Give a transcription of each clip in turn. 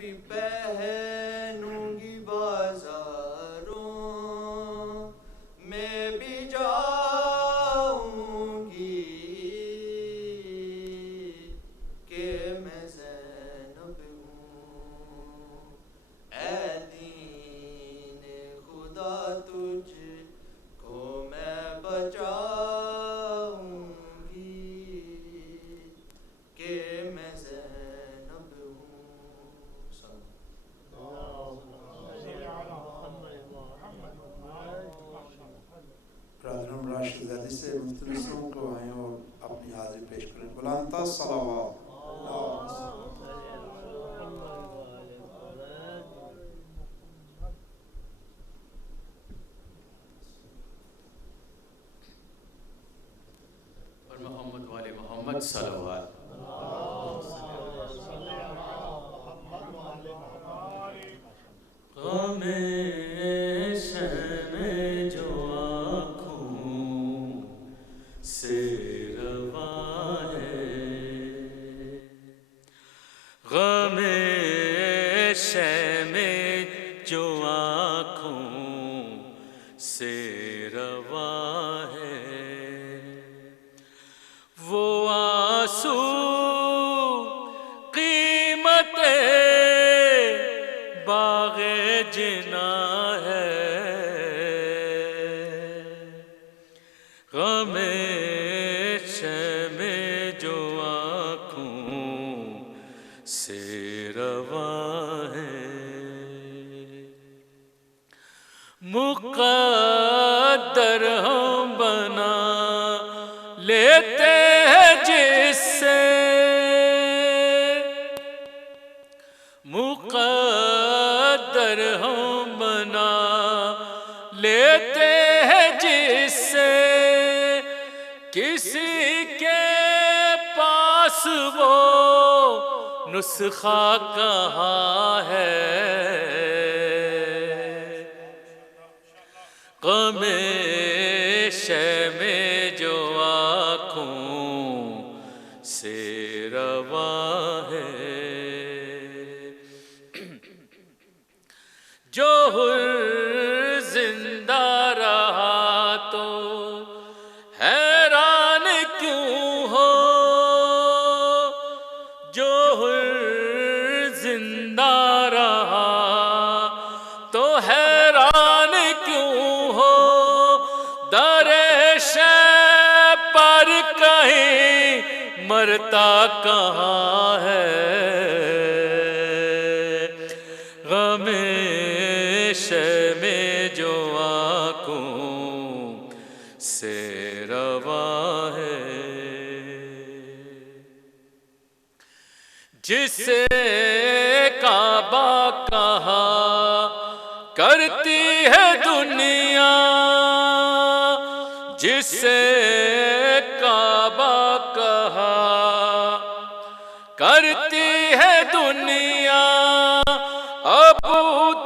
بھی پہنوں گی بازاروں میں بھی جاؤں گی کہ میں زینب ہوں اے دین خدا تجھ کو میں بچاؤں گی کہ میں زینب ہوں برادران راشد زیادی سے مفترسوں کو آئیں اور اپنی حاضری پیش کریں بلندتا صلوات اور محمد والے محمد صلوات غم شم جو آنکھوں سے رواں ہے غم شم جو آنکھوں سے رواں ہے وہ آنسو قیمت باغ جنا ہے غم شم جو آنکھوں سے رواں ہے مقدر ہم بنا لیتے ہیں جس سے مقدر ہم بنا لیتے ہیں جس سے کسی کے پاس وہ نسخہ کہاں ہے غم شم جو آنکھوں سے رواں ہے جو حر زندہ رہا تو حیران کیوں ہو جو حر زندہ رہا تو حیران کیوں ہو در شہ پر کہیں مرتا کہاں ہے غم شم جو آنکھوں سے رواں ہے جسے کعبہ کہا کرتی ہے دنیا جسے کعبہ کہا کرتی ہے دنیا ابو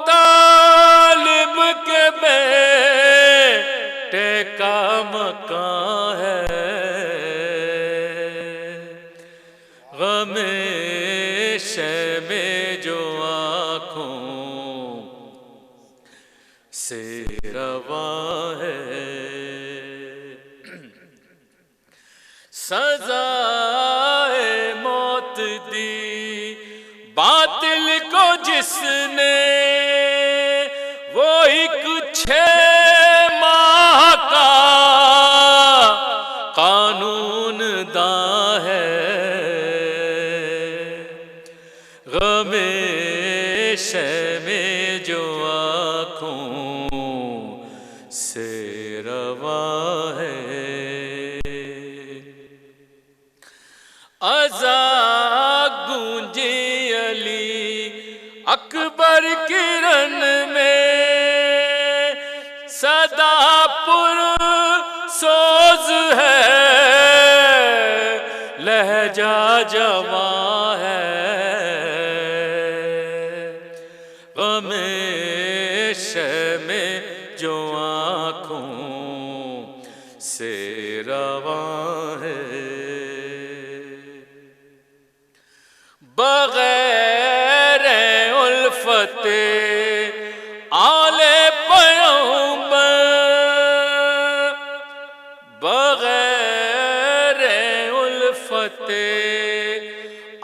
طالب کے بیٹے کا مکان ہے غم شم جو آنکھوں سے رواں ہے سزائے موت دی باطل کو جس نے وہ ایک 6 ماہ کا قانون داں ہے غم شم جو آنکھوں سے رواں ہے اذاں گونجی علی اکبر کرن میں صدا پر سوز ہے لہجہ جواں ہے غم شم جو آنکھوں سے رواں ہے بغیر فتح آل پیغمبر بغیر الفت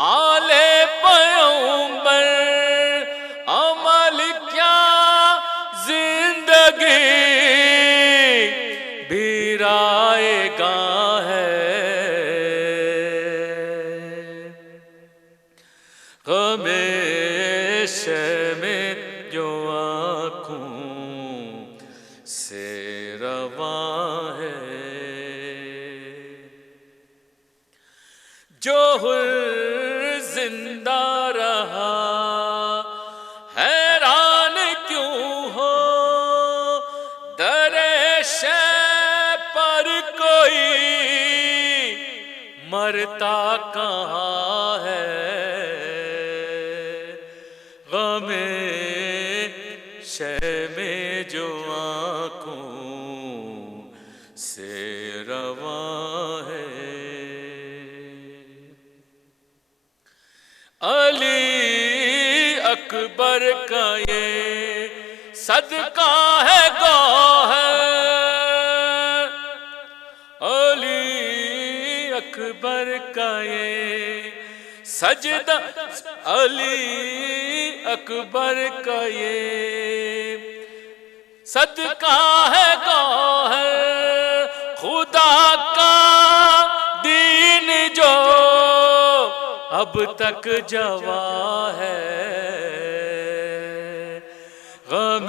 آل پیغمبر عمل کیا زندگی بھی رائے گاہ ہے ہمیشہ میں جو آنکھوں سے رواں ہے جو حر زندہ رہا حیران کیوں ہو در شے پر کوئی مرتا کہاں ہے غم شہ میں جو آنکھوں سے رواں ہے علی اکبر کا یہ صدقہ ہے گوہر علی اکبر کا یہ سجدہ علی اکبر کا یہ صدقہ ہے گوہر خدا کا دین جو اب تک جواں ہے غم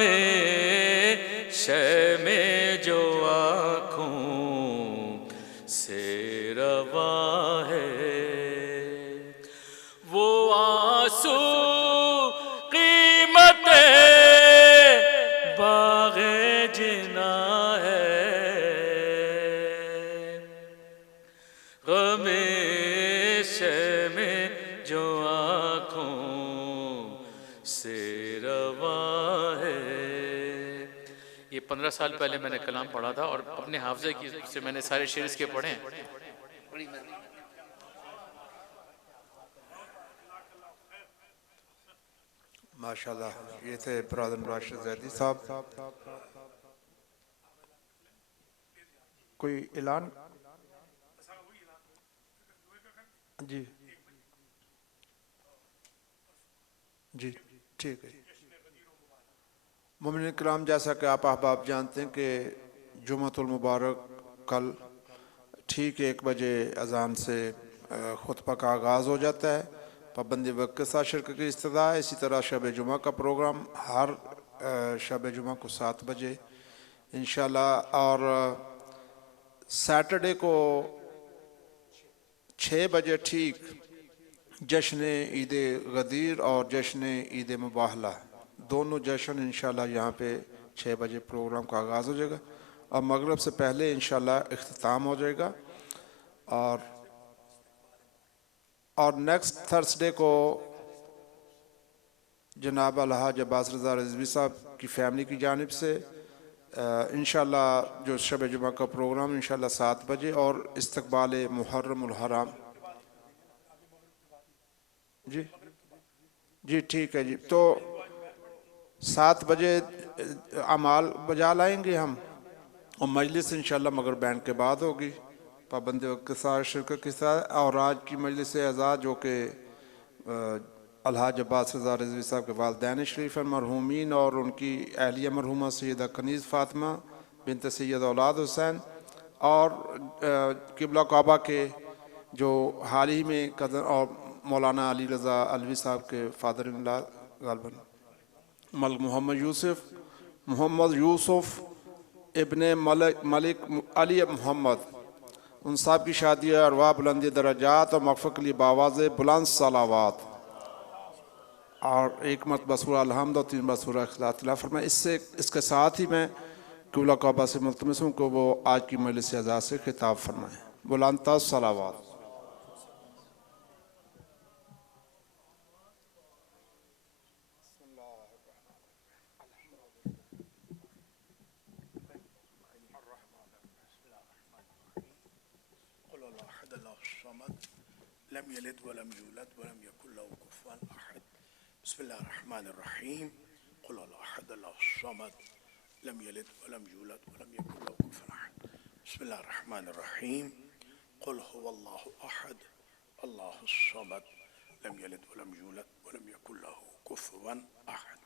شہ میں جو آنکھوں سے رواں ہے وہ آنسو قیمت باغ جنا ہے غم شہ میں جو آنکھوں سے رواں ہے یہ 15 سال پہلے میں نے کلام پڑھا تھا اور اپنے حافظے کی سے میں نے سارے شعر اس کے پڑھے ہیں ماشاءاللہ یہ تھے برادر راشد زیدی صاحب کوئی اعلان جی جی ٹھیک ہے مومنین کرام جیسا کہ آپ احباب جانتے ہیں کہ جمعۃ المبارک کل ٹھیک 1 بجے اذان سے خطبہ کا آغاز ہو جاتا ہے پابندی وقت کے ساتھ شرکت کی استدعا ہے اسی طرح شب جمعہ کا پروگرام ہر شب جمعہ کو 7 بجے انشاءاللہ اور سیٹرڈے کو 6 بجے ٹھیک جشن عید غدیر اور جشن عید مباہلہ دونوں جشن انشاءاللہ یہاں پہ 6 بجے پروگرام کا آغاز ہو جائے گا اور مغرب سے پہلے انشاءاللہ اختتام ہو جائے گا اور نیکسٹ تھرسڈے کو جناب الحاج عباس رضا رضوی صاحب کی فیملی کی جانب سے انشاءاللہ جو شب جمعہ کا پروگرام انشاءاللہ 7 بجے اور استقبال محرم الحرام جی ٹھیک ہے جی تو 7 بجے اعمال بجا لائیں گے ہم اور مجلس انشاءاللہ مگر بینڈ کے بعد ہوگی پابندی وقت کے ساتھ شرکت کے ساتھ اور آج کی مجلس اعزاز جو کہ الحاج عباس رضا رضوی صاحب کے والدین شریف مرحومین اور ان کی اہلیہ مرحومہ سیدہ کنیز فاطمہ بنت سید اولاد حسین اور قبلہ کعبہ کے جو حال ہی میں قدر اور مولانا علی رضا علوی صاحب کے فادر ان لا غالباً ملک محمد یوسف ابن ملک علی محمد ان صاحب کی شادی ارواح بلندی درجات اور مغفرت کے لیے باواز بلند صلوات اور 1 مرتبہ سورہ الحمد اور 3 بار سورہ اخلاص تلاوت فرمائیں اس کے ساتھ ہی میں قبلہ کعبہ سے ملتمس ہوں کہ وہ آج کی مجلس اعزاز سے خطاب فرمائیں بلند صلوات لم يلد ولم يولد ولم يكن له كفوا احد بسم اللہ الرحمن الرحیم قل اللہ احد اللہ الصمد لم یلد ولم یولد ولم یکن له کفوا احد بسم اللہ الرحمن الرحیم قل هو اللہ احد اللہ الصمد لم یلد ولم یولد ولم یکن له کفوا احد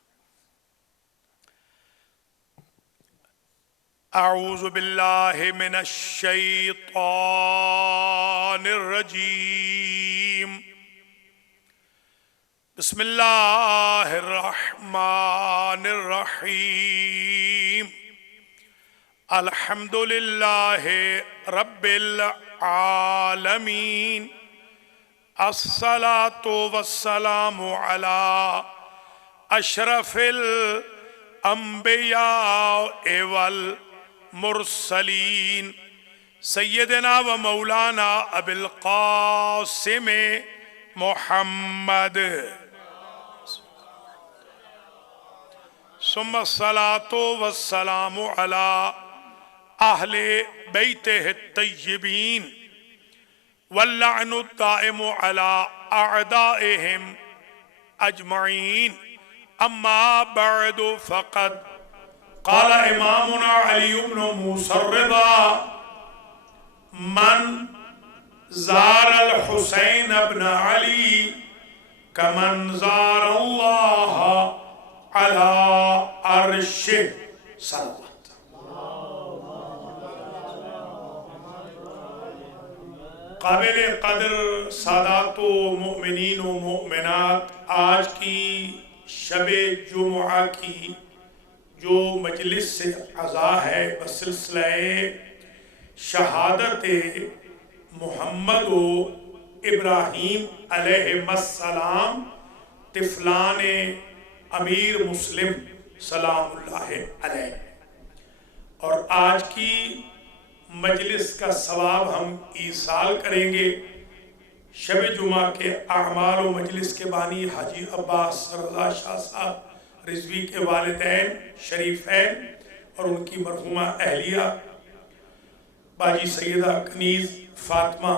اعوذ باللہ من الشیطان الرجیم بسم اللہ الرحمن الرحیم الحمد للہ رب العالمین الصلاة والسلام علی اشرف الانبیاء والمرسلین سیدنا و مولانا ابی القاسم محمد ثم الصلاة والسلام على أهل بيته الطيبين واللعن الدائم على أعدائهم أجمعين أما بعد فقد قال إمامنا علي بن موسى الرضا من زار الحسين بن علي كمن زار الله على عرشه صلوات قابل قدر سادات و مؤمنین و مؤمنات، آج کی شب جمعہ کی جو مجلس سے عزا ہے بسلسلہ شہادت محمد و ابراہیم علیہ السلام طفلان امیر مسلم سلام اللہ علیہ، اور آج کی مجلس کا ثواب ہم ایصال کریں گے شب جمعہ کے اعمال و مجلس کے بانی حاجی عباس رضا شاہ صاحب رضوی کے والدین شریفین اور ان کی مرحومہ اہلیہ باجی سیدہ کنیز فاطمہ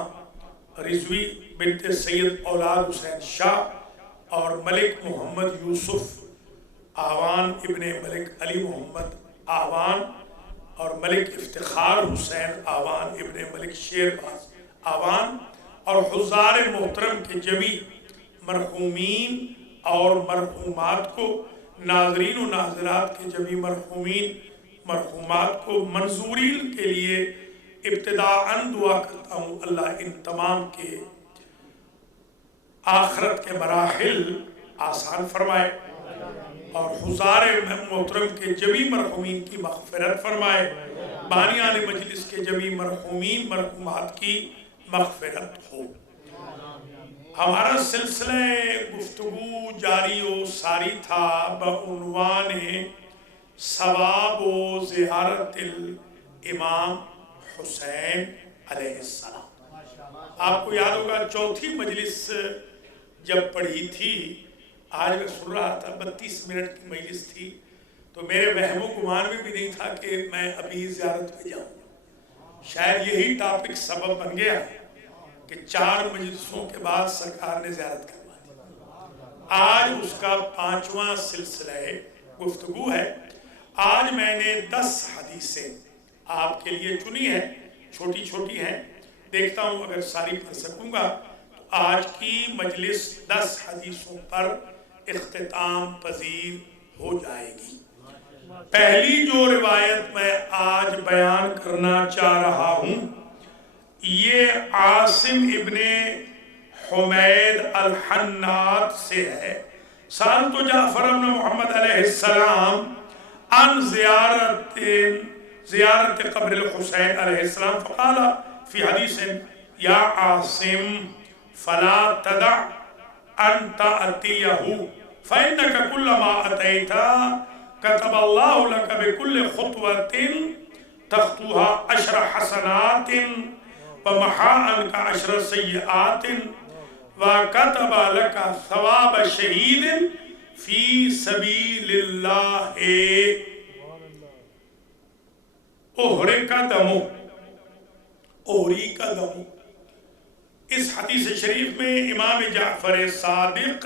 رضوی بنت سید اولاد حسین شاہ اور ملک محمد یوسف آوان ابن ملک علی محمد آوان اور ملک افتخار حسین آوان ابن ملک شیر باز آوان اور حضار محترم کے جمی مرحومین اور مرحومات کو، ناظرین و ناظرات کے جمی مرحومین مرحومات کو منظورین کے لیے ابتداءً دعا کرتا ہوں اللہ ان تمام کے آخرت کے مراحل آسان فرمائے اور حضار محترم کے جمی مرحومین کی مغفرت فرمائے، بانیان مجلس کے جمی مرحومین مرحومات کی مغفرت ہو۔ ہمارا سلسلہ گفتگو جاری و ساری تھا بعنوان ثواب و زیارت الامام حسین علیہ السلام۔ آپ کو یاد ہوگا چوتھی مجلس جب پڑھی تھی، آج میں سن رہا تھا 32 منٹ کی مجلس تھی، تو میرے وہم و گمان میں بھی نہیں تھا کہ میں ابھی زیارت پہ جاؤں۔ شاید یہی ٹاپک سبب بن گیا کہ 4 مجلسوں کے بعد سرکار نے زیارت کروا دی۔ آج اس کا 5واں سلسلہ گفتگو ہے۔ آج میں نے 10 حدیثیں آپ کے لیے چنی ہیں، چھوٹی چھوٹی ہیں، دیکھتا ہوں اگر ساری پڑھ سکوں گا تو آج کی مجلس 10 حدیثوں پر اختتام پذیر ہو جائے گی۔ پہلی جو روایت میں آج بیان کرنا چاہ رہا ہوں یہ عاصم ابن حمید الحنات سے ہے۔ سألت جعفر بن محمد علیہ السلام عن زیارت قبر الحسین علیہ السلام فقال فی حدیث یا عاصم فلا تدع ان تأتیہ فإنك كلما أتيت كتب الله لك بكل خطوة تخطوها 10 حسنات ومحى عنك 10 سيئات وكتب لك ثواب شهيد في سبيل الله أهرك دمه اس حدیث شریف میں امام جعفر صادق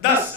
10।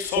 100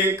1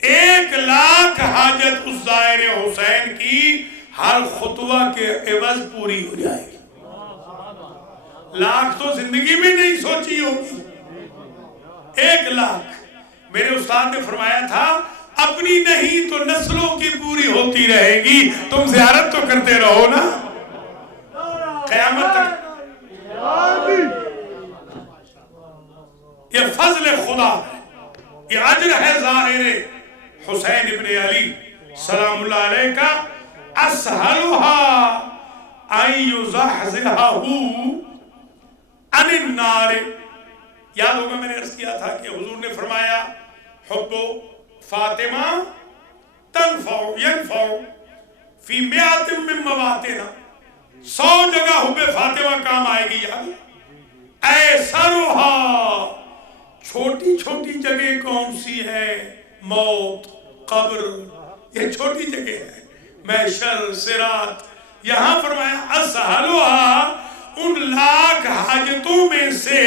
1,00,000 حاجت اس زائر حسین کی ہر خطوہ کے عوض پوری ہو جائے گی. 1,00,000 تو زندگی میں نہیں سوچی ہوگی. 1,00,000. میرے استاد نے فرمایا تھا اپنی نہیں تو نسلوں کی پوری ہوتی رہے گی. تم زیارت تو کرتے رہو نا قیامت تک. یہ فضل خدا ہے, یہ اجر ہے ظاہر حسین ابن علی سلام اللہ علیہ کا. اسہلها ان یزحزحه عن النار. یاد ہوگا میں نے عرض کیا تھا کہ حضور نے فرمایا حب فاطمہ تنفع ینفع فی 100 من مواطن. 100 جگہ حب فاطمہ کام آئے گی. یاد ایسرها چھوٹی چھوٹی جگہ کون سی ہے؟ موت, قبر, یہ چھوٹی جگہ ہے. محشر, صراط. یہاں فرمایا اسہلها, ان 1,00,000 حاجتوں میں سے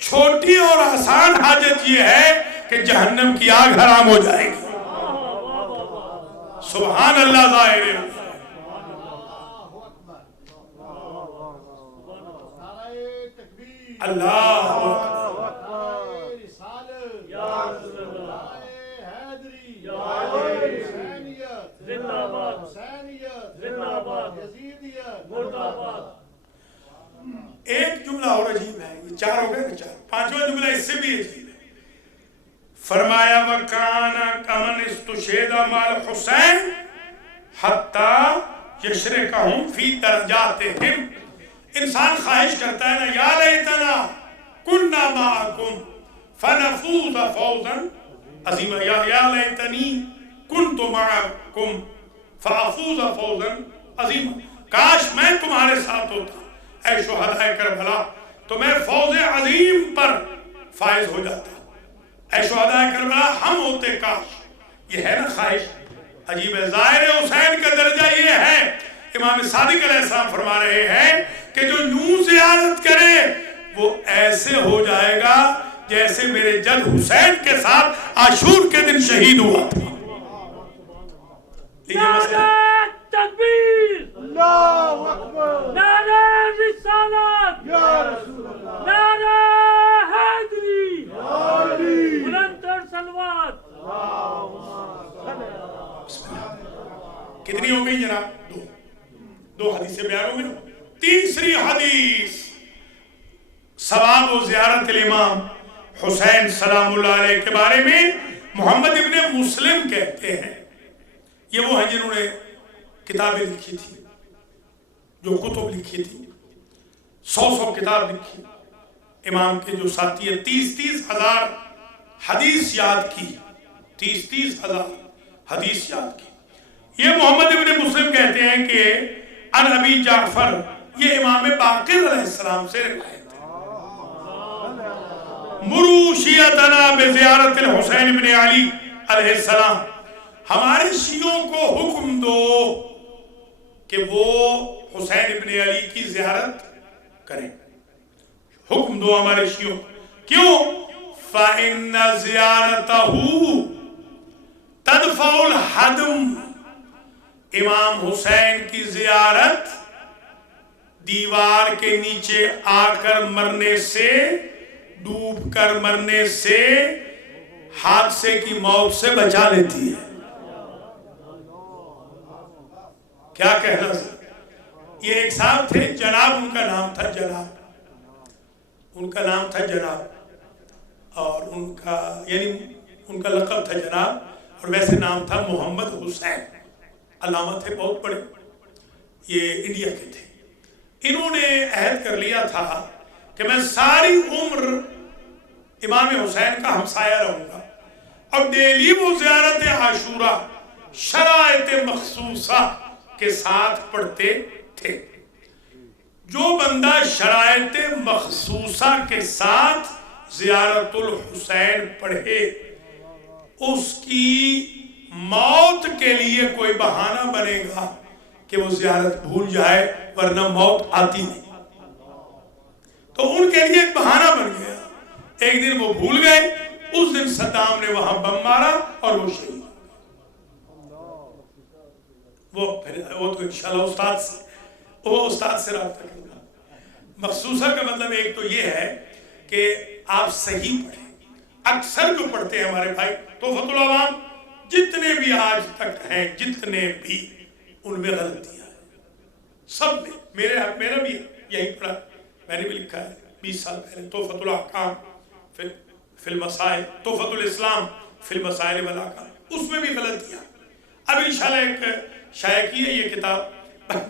چھوٹی اور آسان حاجت یہ ہے کہ جہنم کی آگ حرام ہو جائے گی. سبحان اللہ. ظاہر اللہ ایک جملہ اور عجیب ہے. یہ 4 ہو گئے نا, 4. 5واں جملہ اس سے بھی عجیب ہے. فرمایا وَكَانَ كَمَنِ اسْتُشْهِدَ مَعَ الْحُسَيْنِ حَتَّى يَشْرِكَهُمْ فِي دَرَجَاتِهِمْ. انسان خواہش کرتا ہے نا, یا لیتنا كُنَّا مَعَكُمْ فَنَفُوزَ فَوْزًا عظیمًا. یا لیتنی كُنْتُ مَعَكُمْ فَأَفُوزَ فَوْزًا عظیمًا. کاش میں تمہارے ساتھ ہوتا اے شہدائے کربلا تو میں فوز عظیم پر فائز ہو جاتا. اے شہدائے کربلا ہم ہوتے کاش. یہ ہے نا خواہش. عجیب ہے. ظاہر حسین کا درجہ یہ ہے, امام صادق علیہ السلام فرما رہے ہیں کہ جو یوں زیارت کرے وہ ایسے ہو جائے گا جیسے میرے جد حسین کے ساتھ عاشور کے دن شہید ہوا تھا. نعرہ تکبیر, اللہ اکبر, نعرہ رسالت, یا رسول اللہ, نعرہ حیدری, علی, بلندتر صلوات. کتنی ہو گئی جناب؟ 2 حدیثیں بیان ہو گئی. تیسری حدیث ثواب و زیارت الامام حسین سلام اللہ علیہ کے بارے میں محمد ابن مسلم کہتے ہیں. یہ وہ ہیں جنہوں نے کتابیں لکھی تھی, جو کتب لکھی تھی, 100 کتاب لکھی. امام کے جو ساتھی ہیں 30 ہزار حدیث یاد کی. 30 ہزار حدیث یاد کی. یہ محمد ابن مسلم کہتے ہیں کہ عن ابی جعفر, یہ امام باقر علیہ السلام سے روایت ہے. مرو شیعتنا بزیارت الحسین ابن علی علیہ السلام, ہمارے شیعوں کو حکم دو کہ وہ حسین ابن علی کی زیارت کریں. حکم دو ہمارے شیعوں. کیوں؟ فَإِنَّ زِيَارَتَهُ تَدْفَعُ الْحَدْمَ. امام حسین کی زیارت دیوار کے نیچے آ کر مرنے سے, ڈوب کر مرنے سے, حادثے کی موت سے بچا لیتی ہے. کیا کہنا سر. یہ ایک صاحب تھے جناب, ان کا نام تھا جناب, ان کا نام تھا جناب, اور ان کا یعنی ان کا لقب تھا جناب, اور ویسے نام تھا محمد حسین. علامہ تھے بہت بڑے, یہ انڈیا کے تھے. انہوں نے عہد کر لیا تھا کہ میں ساری عمر امام حسین کا ہمسایہ رہوں گا, اور ڈیلی وہ زیارت عاشورہ شرائط مخصوصہ کے ساتھ پڑھتے تھے. جو بندہ شرائط مخصوصہ کے ساتھ زیارت الحسین پڑھے, اس کی موت کے لیے کوئی بہانہ بنے گا کہ وہ زیارت بھول جائے, ورنہ موت آتی نہیں. تو ان کے لیے ایک بہانہ بن گیا. ایک دن وہ بھول گئے, اس دن صدام نے وہاں بم مارا اور وہ شہید. وہ تو انشاءاللہ استاد سے رابطہ کرنا. مخصوصہ کا مطلب ایک تو یہ ہے کہ آپ صحیح پڑھیں. اکثر جو پڑھتے ہیں ہمارے بھائی تحفۃ العوام جتنے بھی آج تک ہیں، جتنے بھی، ان میں غلطیاں ہیں سب میں. میرا بھی یہی پڑھا، میں نے بھی لکھا ہے 20 سال پہلے تحفۃ الاحکام فی المسائل، تحفۃ الاسلام فی المسائل والاحکام، اس میں بھی غلطیاں. اب انشاءاللہ ایک شائع کی ہے یہ کتاب،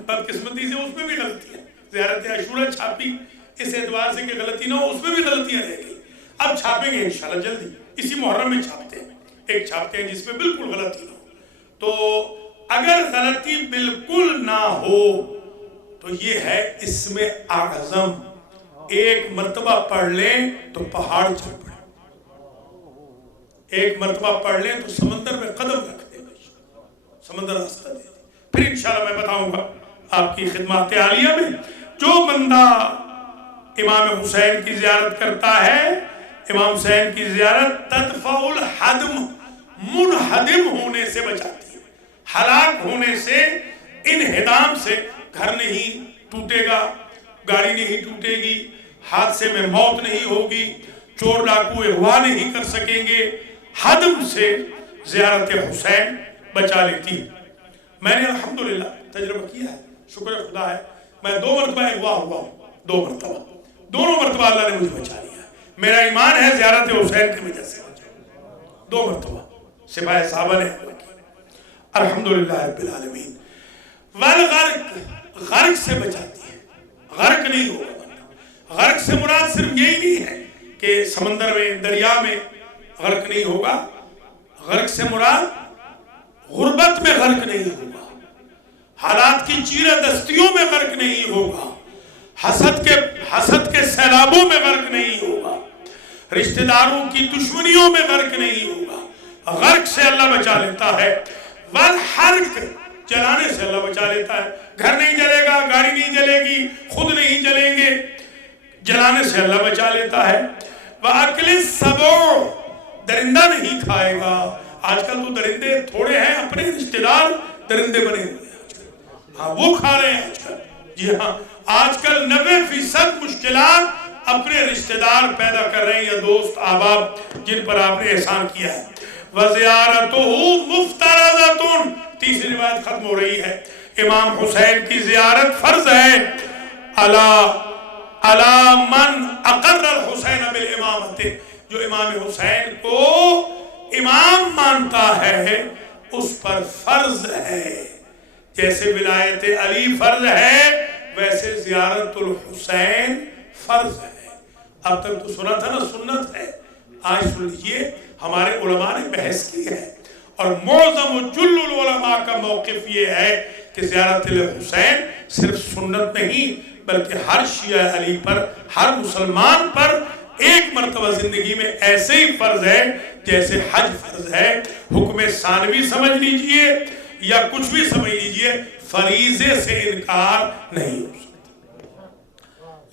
بدقسمتی سے اس میں بھی غلطیاں. زیارت عاشورہ چھاپی اس اعتبار سے کہ غلطی نہ ہو، اس میں بھی غلطیاں رہ گئی. اب چھاپیں گے انشاءاللہ جلدی، اسی محرم میں چھاپتے ہیں. ایک چھاپتے ہیں جس میں بالکل غلطی نہ ہو. تو اگر غلطی بالکل نہ ہو تو یہ ہے اسم اعظم. ایک مرتبہ پڑھ لیں تو پہاڑ چل پڑے، ایک مرتبہ پڑھ لیں تو سمندر میں قدم رکھ دے، سمندر راستہ دے. پھر انشاءاللہ میں بتاؤں گا آپ کی خدمات عالیہ میں. جو بندہ امام حسین کی زیارت کرتا ہے، امام حسین کی زیارت تدفع الحدم، منہدم ہونے سے بچاتی ہے، ہلاک ہونے سے، انہدام سے. گھر نہیں ٹوٹے گا، گاڑی نہیں ٹوٹے گی، حادثے میں موت نہیں ہوگی، چور ڈاکو اغوا نہیں کر سکیں گے. حدم سے زیارت حسین بچا لیتی ہے. میں نے الحمدللہ تجربہ کیا ہے، شکر خدا ہے. میں 2 مرتبہ اغوا ہوا ہوں، 2 مرتبہ، دونوں مرتبہ اللہ نے مجھے بچا لیا. میرا ایمان ہے زیارت حسین کی وجہ سے 2 مرتبہ سپاہی صحابہ نے الحمدللہ رب العالمین. والغرق، غرق سے بچاتی ہے، غرق نہیں ہوگا. غرق سے مراد صرف یہی نہیں ہے کہ سمندر میں، دریا میں غرق نہیں ہوگا. غرق سے مراد غربت میں غرق نہیں ہوگا، حالات کی چیرہ دستیوں میں غرق نہیں ہوگا، حسد کے سیلابوں میں غرق نہیں ہوگا، رشتہ داروں کی دشمنیوں میں غرق نہیں ہوگا. غرق سے اللہ بچا لیتا ہے. والحرق، جلانے سے اللہ بچا لیتا ہے. گھر نہیں جلے گا، گاڑی نہیں جلے گی، خود نہیں جلیں گے، جلانے سے اللہ بچا لیتا ہے. وَأَكْلِ السَّبُعِ، درندہ نہیں کھائے گا. آج کل تو درندے تھوڑے ہیں، اپنے رشتہ دار درندے بنے ہوئے ہیں، ہاں وہ کھا رہے ہیں آج کل. جی ہاں، آج کل 90% مشکلات اپنے رشتہ دار پیدا کر رہے ہیں، یا دوست احباب جن پر آپ نے احسان کیا ہے. وَزِيَارَتُهُ مُفْتَرَضَةٌ، تیسری روایت ختم ہو رہی ہے. امام حسین کی زیارت فرض ہے. عَلَى مَنْ أَقَرَّ الْحُسَيْنَ بِالْإِمَامَةِ، جو امام حسین کو امام مانتا ہے اس پر فرض ہے. جیسے ولایت علی فرض ہے، ویسے زیارت الحسین فرض ہے. اب تک تو سنا تھا نا سنت ہے، آج سن لیجئے. ہمارے علماء نے بحث کی ہے اور معظم و جل العلماء کا موقف یہ ہے کہ زیارت الحسین صرف سنت نہیں بلکہ ہر شیعہ علی پر، ہر مسلمان پر ایک مرتبہ زندگی میں ایسے ہی فرض ہے جیسے حج فرض ہے. حکم ثانوی سمجھ لیجئے یا کچھ بھی سمجھ لیجئے، فریضے سے انکار نہیں ہو سکتا.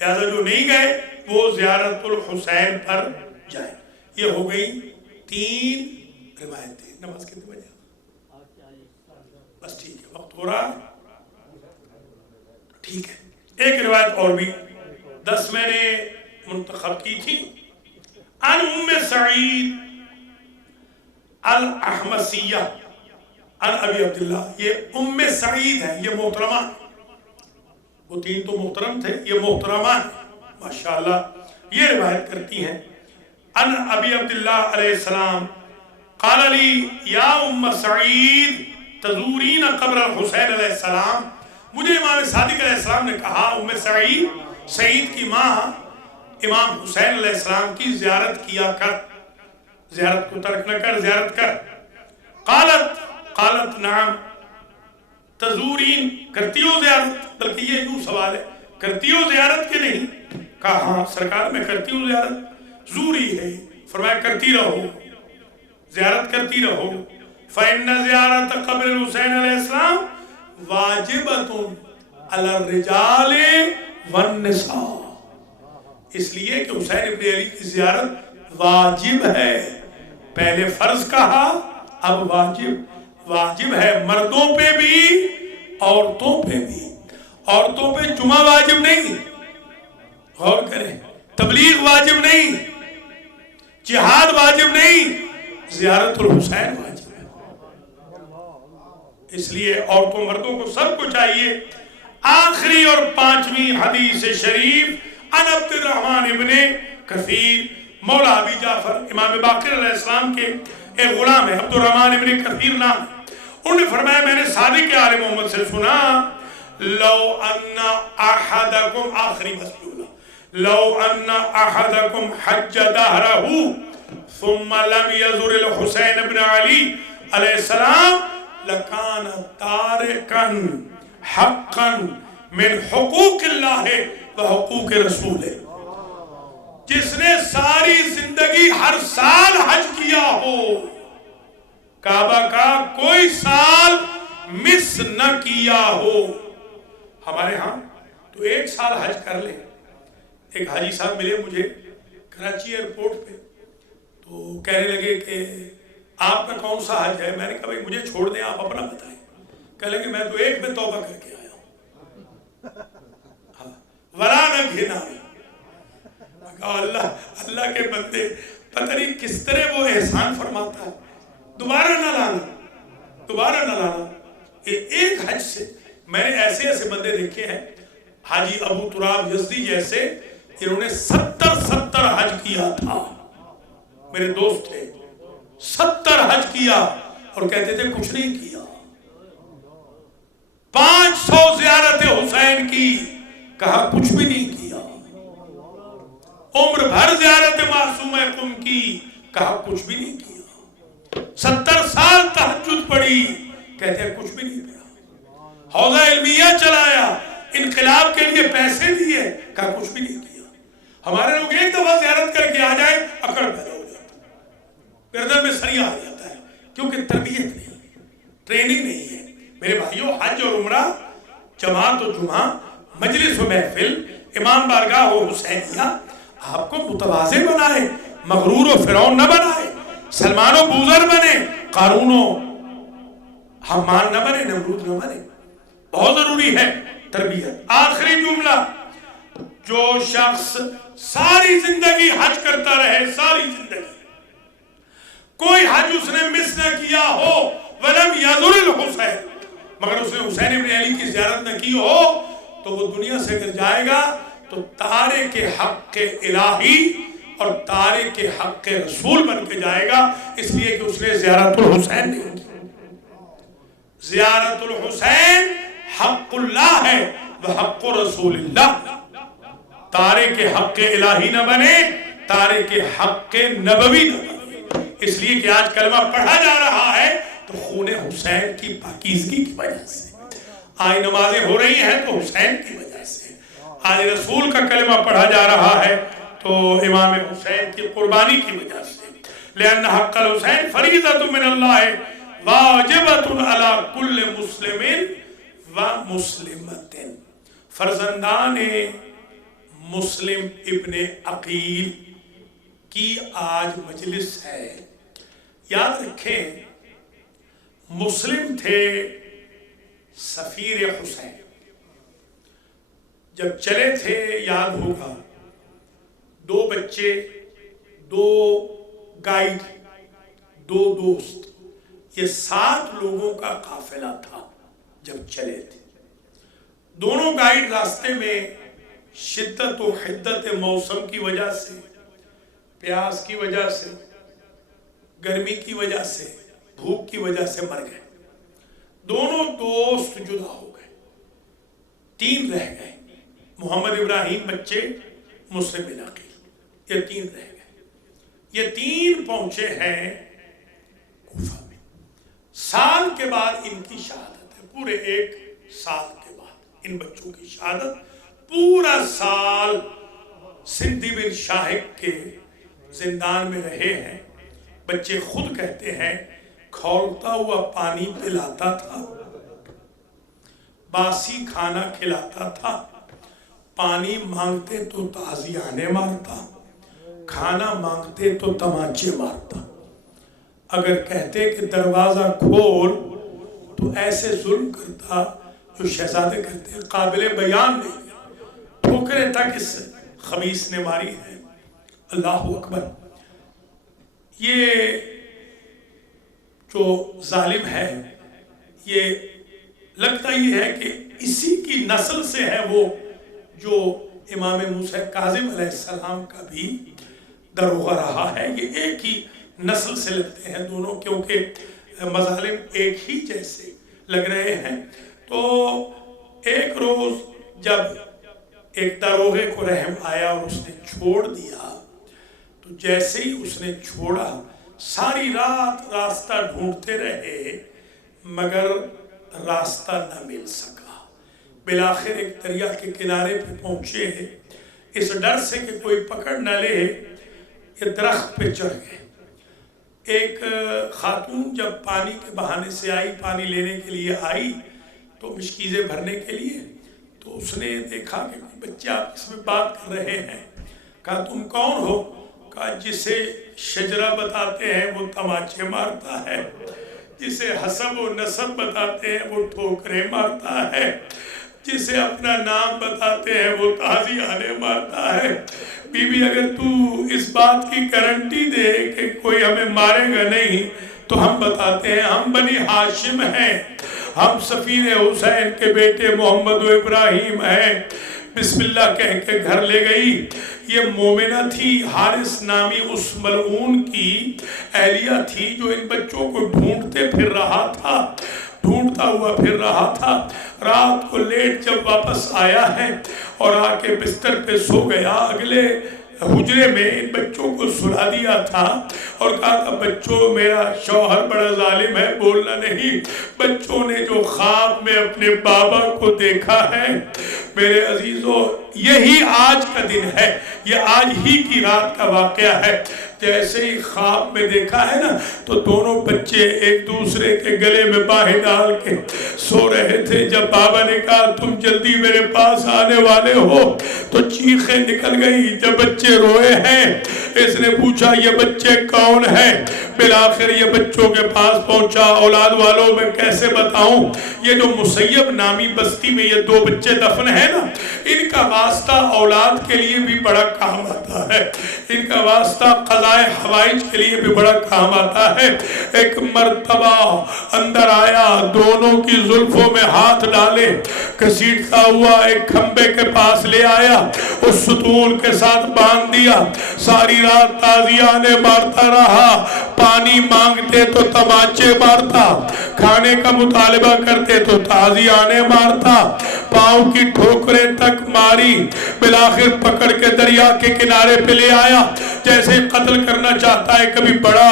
لہذا جو نہیں گئے وہ زیارت الحسین پر جائیں. یہ ہو گئی 3 روایتیں. نماز کتنے بجے؟ بس ٹھیک ہے، وقت ہو رہا ٹھیک ہے. ایک روایت اور بھی 10 میں نے منتخب کی تھی. عن ام سعید الاحمسیہ عن ابی عبداللہ. یہ ام سعید ہے، یہ محترمہ، وہ 3 تو محترم تھے، یہ محترمہ ماشاءاللہ. یہ روایت کرتی ہیں عن ابی عبداللہ علیہ السلام قال لی یا ام سعید تزورین قبر الحسین علیہ السلام. مجھے امام صادق علیہ السلام نے کہا ام سعید، سعید کی ماں، امام حسین علیہ السلام کی زیارت کیا کر، زیارت کو ترک نہ کر، زیارت کر. قالت نعم تزورین، کرتی ہو زیارت؟ بلکہ یہ یوں سوال ہے، کرتی ہو زیارت کہ نہیں؟ کہا ہاں سرکار میں کرتی ہوں زیارت. زوری ہے، فرمایا کرتی رہو، زیارت کرتی رہو. فَإِنَّ زِيَارَةَ قبر الحسین علیہ السلام واجبۃ علی الرجال والنساء، اس لیے کہ حسین ابن علی کی زیارت واجب ہے پہلے فرض کہا اب واجب، واجب ہے مردوں پہ بھی عورتوں پہ بھی۔ عورتوں پہ جمعہ واجب نہیں، غور کریں، تبلیغ واجب نہیں، جہاد واجب نہیں، زیارت الحسین واجب ہے۔ اس لیے عورتوں مردوں کو سب کو چاہیے۔ آخری اور 5ویں حدیث شریف عن عبد الرحمن ابن کثیر مولا ابی جعفر امام باقر علیہ السلام کے ایک غلام ہے، عبد الرحمن ابن کثیر نام ہے۔ انہوں نے فرمایا میں نے صادق آل محمد سے سنا لو ان احدکم، آخری مسئلہ، لو ان احدکم حج دہرہ ثم لم يزر الحسین ابن علی علیہ السلام لکان تارکا حقا من حقوق اللہ و حقوق رسول۔ جس نے ساری زندگی ہر سال حج کیا ہو، کعبہ کا کوئی سال مس نہ کیا ہو۔ ہمارے ہاں تو 1 سال حج کر لے۔ ایک حاجی صاحب ملے مجھے کراچی ایئرپورٹ پہ، تو کہنے لگے کہ آپ کا کون سا حج ہے؟ میں نے کہا بھائی مجھے چھوڑ دیں، آپ اپنا بتائیں۔ کہنے لگے میں تو 1 میں توبہ کر کے آیا ہوں، ورا نہ گھنا۔ اللہ کے بندے پتہ نہیں کس طرح وہ احسان فرماتا ہے، دوبارہ نہ لانا، دوبارہ نہ لانا۔ ایک حج سے میں نے ایسے ایسے بندے دیکھے ہیں، حاجی ابو تراب یزدی جیسے، انہوں نے 70 حج کیا تھا، میرے دوست تھے، 70 حج کیا اور کہتے تھے کچھ نہیں کیا۔ 500 زیارت حسین کی، کہا کچھ بھی نہیں کیا۔ عمر بھر زیارت معصوم قم کی، کہا کچھ بھی نہیں کیا۔ 70 سال تہجد پڑھی، کہتے ہیں کچھ بھی نہیں پڑھا۔ حوضہ علمیہ چلایا، انقلاب کے لیے پیسے دیے، کہا کچھ بھی نہیں کیا۔ ہمارے لوگ 1 دفعہ زیارت کر کے آ جائے اکڑ پیدا ہو جاتا ہے، گردن میں سریا آ جاتا ہے، کیونکہ تربیت نہیں ہے، ٹریننگ نہیں ہے۔ میرے بھائیوں، حج اور عمرہ، جماعت و جمعہ، مجلس و محفل، امام بارگاہ و حسینیہ آپ کو متواضع بنائے، مغرور و فرعون نہ بنائے، سلمان و بوذر بنے، قارون و حمان نہ بنے، نمرود نہ بنے۔ بہت ضروری ہے تربیت۔ آخری جملہ، جو شخص ساری زندگی حج کرتا رہے، ساری زندگی کوئی حج اس نے مس نہ کیا ہو، وَلَمْ يَزُرِ الْحُسَيْنِ، مگر اس نے حسین ابن علی کی زیارت نہ کی ہو، تو وہ دنیا سے اگر جائے گا تو تارک حق الہی اور تارک حق رسول بن کے جائے گا، اس لیے کہ اس نے زیارت الحسین نہیں کی۔ زیارت الحسین حق اللہ ہے وہ حق رسول اللہ۔ تارک حق الہی نہ بنے، تارک حق نبوی نہ بنے۔ اس لیے کہ آج کلمہ پڑھا جا رہا ہے تو خون حسین کی پاکیزگی کی وجہ سے، آج نمازیں ہو رہی ہیں تو حسین کی وجہ سے، آج رسول کا کلمہ پڑھا جا رہا ہے تو امام حسین کی قربانی کی وجہ سے۔ لأن حق الحسین فریضۃ من اللہ واجبۃ علی کل مسلم و مسلمۃ۔ فرزندان مسلم ابن عقیل کی آج مجلس ہے۔ یاد رکھیں، مسلم تھے سفیر حسین، جب چلے تھے یاد ہوگا 2 بچے، 2 گائیڈ، 2 دوست، یہ 7 لوگوں کا قافلہ تھا جب چلے تھے۔ دونوں گائیڈ راستے میں شدت و حدت موسم کی وجہ سے، پیاس کی وجہ سے، گرمی کی وجہ سے، بھوک کی وجہ سے مر گئے۔ دونوں دوست جدا ہو گئے، 3 رہ گئے، محمد ابراہیم بچے، مسلم بن عقیل، یہ 3 رہ گئے۔ یہ 3 پہنچے ہیں کوفہ میں۔ سال کے بعد ان کی شہادت ہے، پورے 1 سال کے بعد ان بچوں کی شہادت۔ پورا سال سندھی بن شاہق کے زندان میں رہے ہیں۔ بچے خود کہتے ہیں کھولتا ہوا پانی پلاتا تھا، باسی کھانا کھلاتا تھا، پانی مانگتے تو تعزیانے مارتا، کھانا مانگتے تو تمانچے مارتا۔ اگر کہتے کہ دروازہ کھول تو ایسے ظلم کرتا جو شہزادے کرتے ہیں، قابل بیان نہیں، ٹھوکریں تک اس خبیث نے ماری ہیں۔ اللہ اکبر۔ یہ جو ظالم ہے، یہ لگتا یہ ہے کہ اسی کی نسل سے ہے وہ جو امام موسیٰ کاظم علیہ السلام کا بھی دروغہ رہا ہے۔ یہ ایک ہی نسل سے لگتے ہیں دونوں، کیونکہ مظالم ایک ہی جیسے لگ رہے ہیں۔ تو ایک روز جب ایک دروغے کو رحم آیا اور اس نے چھوڑ دیا، تو جیسے ہی اس نے چھوڑا ساری رات راستہ ڈھونڈتے رہے مگر راستہ نہ مل سکا۔ بالآخر ایک دریا کے کنارے پہ پہنچے، اس ڈر سے کہ کوئی پکڑ نہ لے یہ درخت پہ چڑھ گئے۔ ایک خاتون جب پانی کے بہانے سے آئی، پانی لینے کے لیے آئی تو مشکیزیں بھرنے کے لیے، تو اس نے دیکھا کہ بچے آپس میں بات کر رہے ہیں۔ کہا تم کون ہو؟ کہا جسے شجرہ بتاتے ہیں وہ تماچے مارتا ہے، جسے حسب و نسب بتاتے ہیں وہ ٹھوکریں مارتا ہے، جسے اپنا نام بتاتے ہیں وہ تازیانے مارتا ہے۔ بی بی اگر تو اس بات کی گارنٹی دے کہ کوئی ہمیں مارے گا نہیں تو ہم بتاتے ہیں ہم بنی ہاشم ہیں، ہم سفیر حسین کے بیٹے محمد و ابراہیم ہیں۔ بسم اللہ کہہ کے گھر لے گئی۔ یہ مومنہ تھی، حارث نامی اس ملعون کی اہلیہ تھی جو ان بچوں کو ڈھونڈتے پھر رہا تھا، ڈھونڈتا ہوا پھر رہا تھا۔ رات کو لیٹ جب واپس آیا ہے اور آ کے بستر پہ سو گیا، اگلے حجرے میں ان بچوں کو سلا دیا تھا اور کہا تھا بچوں میرا شوہر بڑا ظالم ہے، بولنا نہیں۔ بچوں نے جو خواب میں اپنے بابا کو دیکھا ہے، میرے عزیزوں یہی آج کا دن ہے، یہ آج ہی کی رات کا واقعہ ہے۔ جیسے ہی خواب میں دیکھا ہے نا تو دونوں بچے ایک دوسرے کے گلے میں باہیں ڈال کے سو رہے تھے۔ جب بابا نے کہا تم جلدی میرے پاس آنے والے ہو تو چیخیں نکل گئی۔ جب بچے روئے ہیں، اس نے پوچھا یہ بچے کون ہیں؟ بالآخر یہ بچوں کے پاس پہنچا۔ اولاد والوں میں کیسے بتاؤں، یہ جو مسیب نامی بستی میں یہ دو بچے دفن ہیں نا، ان کا واسطہ اولاد کے لیے بھی بڑا کام آتا ہے، ان کا واسطہ قضاء حوائج کے لیے بھی بڑا کام آتا ہے۔ ایک مرتبہ اندر آیا، دونوں کی زلفوں میں ہاتھ ڈالے، گھسیٹتا ہوا ایک کھمبے کے پاس لے آیا، اس ستون کے ساتھ باندھ دیا۔ ساری رات تازیانے مارتا رہا، پانی مانگتے تو تماچے مارتا، کھانے کا مطالبہ کرتے تو تازیانے مارتا، پاؤں کی ٹھوکریں تک ماری۔ بالآخر پکڑ کے دریا کے کنارے پہ لے آیا، جیسے قتل کرنا چاہتا ہے، کبھی بڑا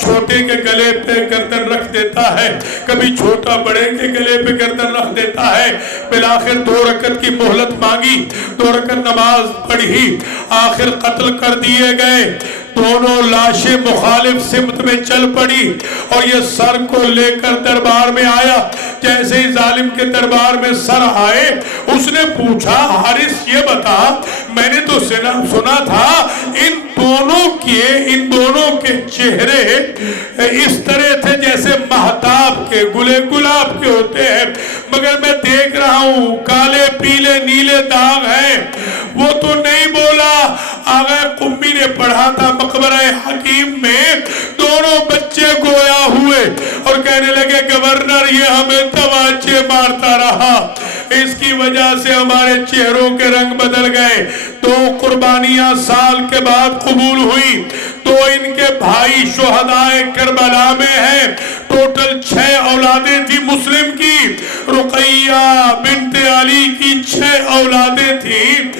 چھوٹے کے گلے پہ گردن رکھ دیتا ہے، کبھی چھوٹا بڑے کے گلے پہ گردن رکھ دیتا ہے۔ بالآخر 2 رکعت کی مہلت مانگی، 2 رکعت نماز پڑھی، آخر قتل کر دیے گئے۔ دونوں لاشیں مخالف سمت میں چل پڑی اور یہ سر کو لے کر دربار میں آیا۔ جیسے ہی ظالم کے دربار میں سر آئے، اس نے پوچھا حارث یہ بتا، میں نے تو سنا تھا ان دونوں کے چہرے اس طرح تھے جیسے مہتاب کے گلے گلاب کے ہوتے ہیں، مگر میں دیکھ رہا ہوں کالے پیلے نیلے داغ ہیں۔ وہ تو نہیں بولا۔ آغا قمی نے پڑھا تھا مقبرہ حکیم میں، دونوں بچے گویا ہوئے اور کہنے لگے گورنر یہ ہمیں تماچے مارتا رہا، اس کی وجہ سے ہمارے چہروں کے رنگ بدل گئے۔ 2 قربانیاں سال کے بعد قبول ہوئی، 2 ان کے بھائی شہدائے کربلا میں ہیں۔ ٹوٹل 6 اولادیں تھی مسلم کی، رقیہ بنت علی کی 6 اولادیں تھیں،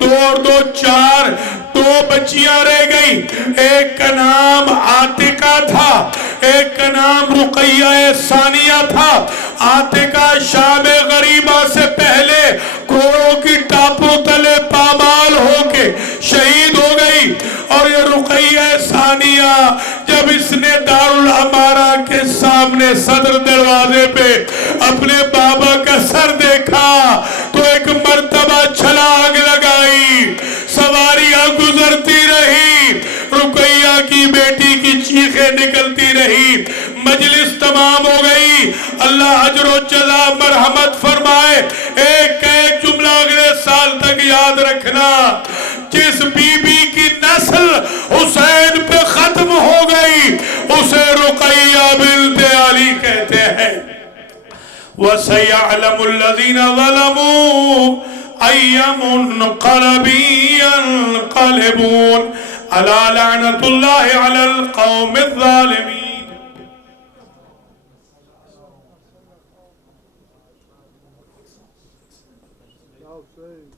2 اور 2 4، 2 بچیاں رہ گئی۔ ایک کا نام عاتقہ تھا، ایک کا نام رقیہ ثانیہ تھا۔ عاتقہ شام غریبہ سے پہلے گھوڑوں کی ٹاپوں تلے پامال ہو کے شہید ہو گئی، اور یہ رقیہ ثانیہ جب اس نے دارالعمارہ کے سامنے صدر دروازے پہ اپنے بابا کا سر دیکھا تو ایک مرتبہ چھلانگ لگائی، سواریاں گزرتی رہی، رقیہ کی بیٹی کی چیخیں نکلتی رہی۔ گئی، مجلس تمام ہو گئی. اللہ اجر و جزا مرحمت فرمائے. ایک ایک جملہ اگلے سال تک یاد رکھنا. جس بی بی کی نسل حسین پہ ختم ہو گئی اسے رقیہ بنت علی کہتے ہیں. وَسَيَعْلَمُ الَّذِينَ ظَلَمُوا أَيَّ مُنْقَلَبٍ يَنْقَلِبُونَ أَلَا لَعْنَةُ اللَّهِ عَلَى الْقَوْمِ الظَّالِمِينَ.